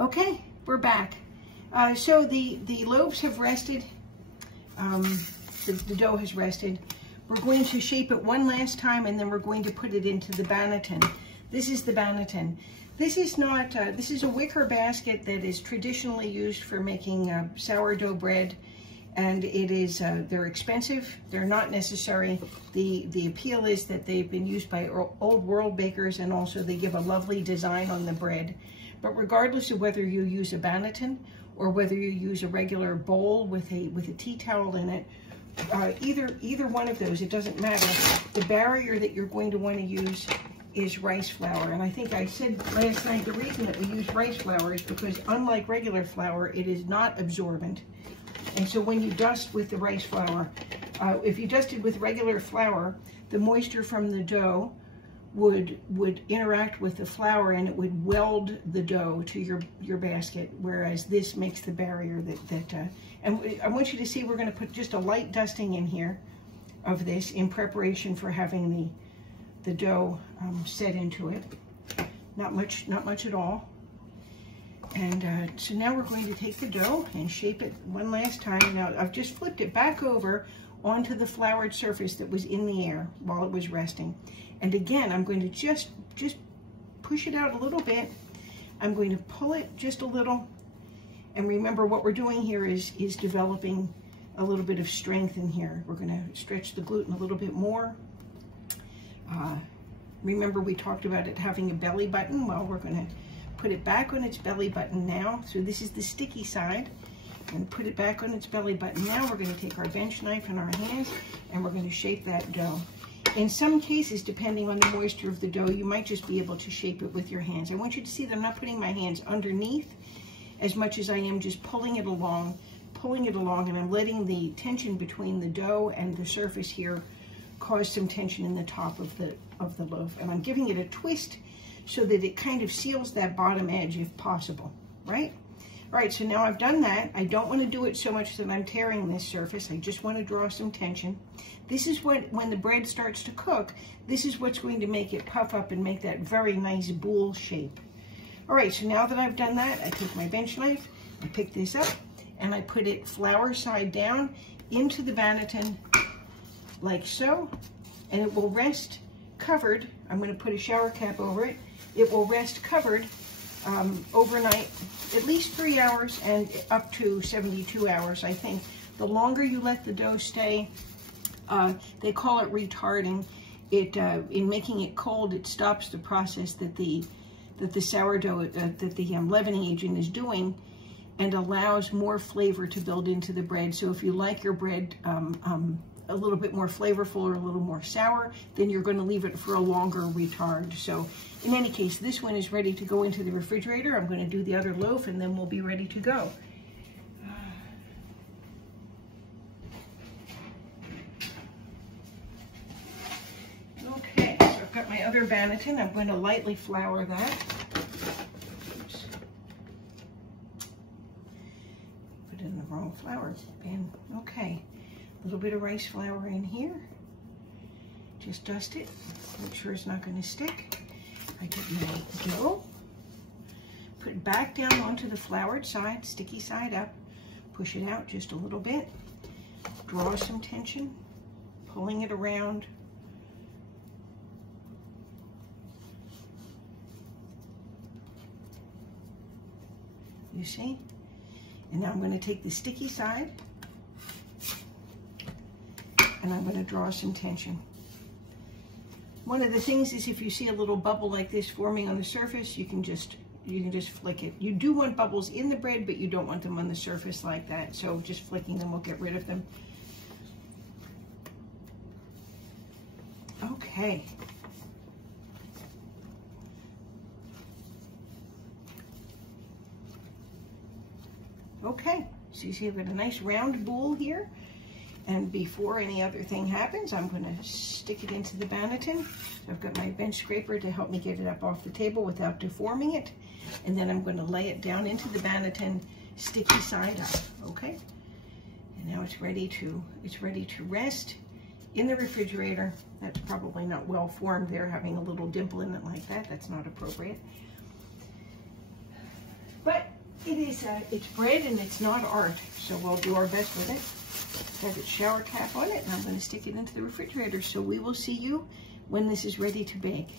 Okay, we're back. So the loaves have rested. The dough has rested. We're going to shape it one last time, and then we're going to put it into the banneton. This is the banneton. This is not, this is a wicker basket that is traditionally used for making sourdough bread, and it is, they're expensive. They're not necessary. The appeal is that they've been used by old world bakers, and also they give a lovely design on the bread. But regardless of whether you use a banneton or whether you use a regular bowl with a tea towel in it, either one of those, it doesn't matter. The barrier that you're going to want to use is rice flour. And I think I said last night the reason that we use rice flour is because unlike regular flour, it is not absorbent. And so when you dust with the rice flour, if you dusted with regular flour, the moisture from the dough would interact with the flour, and it would weld the dough to your basket, whereas this makes the barrier and I want you to see we're going to put just a light dusting in here of this in preparation for having the dough set into it. Not much at all. And so now we're going to take the dough and shape it one last time. Now I've just flipped it back over onto the floured surface that was in the air while it was resting. And again, I'm going to just push it out a little bit. I'm going to pull it just a little. And remember, what we're doing here is developing a little bit of strength in here. We're going to stretch the gluten a little bit more. Remember, we talked about it having a belly button. Well, we're going to put it back on its belly button now. So this is the sticky side. And put it back on its belly button now. We're going to take our bench knife in our hands, and we're going to shape that dough. In some cases, depending on the moisture of the dough, you might just be able to shape it with your hands. I want you to see that I'm not putting my hands underneath as much as I am just pulling it along, and I'm letting the tension between the dough and the surface here cause some tension in the top of the loaf. And I'm giving it a twist so that it kind of seals that bottom edge if possible, right? All right, so now I've done that. I don't want to do it so much that I'm tearing this surface. I just want to draw some tension. This is what, when the bread starts to cook, this is what's going to make it puff up and make that very nice boule shape. All right, so now that I've done that, I took my bench knife, I picked this up, and I put it flour side down into the banneton like so, and it will rest covered. I'm going to put a shower cap over it. It will rest covered overnight, at least 3 hours and up to 72 hours, I think. The longer you let the dough stay, they call it retarding. In making it cold, it stops the process that the sourdough, that the leavening agent is doing, and allows more flavor to build into the bread. So if you like your bread a little bit more flavorful or a little more sour, then you're going to leave it for a longer retard. So in any case, this one is ready to go into the refrigerator. I'm going to do the other loaf, and then we'll be ready to go. Okay, so I've got my other banneton. I'm going to lightly flour that. Oops. Put in the wrong flour bin. Okay. A little bit of rice flour in here. Just dust it. Make sure it's not going to stick. I get my dough. Put it back down onto the floured side, sticky side up. Push it out just a little bit. Draw some tension. Pulling it around. You see? And now I'm going to take the sticky side, and I'm going to draw some tension. One of the things is, if you see a little bubble like this forming on the surface, you can just flick it. You do want bubbles in the bread, but you don't want them on the surface like that. So just flicking them will get rid of them. Okay. Okay, so you see I've got a nice round bowl here. And before any other thing happens, I'm going to stick it into the banneton. I've got my bench scraper to help me get it up off the table without deforming it. And then I'm going to lay it down into the banneton, sticky side up, okay? And now it's ready to rest in the refrigerator. That's probably not well formed there, having a little dimple in it like that. That's not appropriate. But It's bread and it's not art, so we'll do our best with it. Got its shower cap on it, and I'm going to stick it into the refrigerator. So we will see you when this is ready to bake.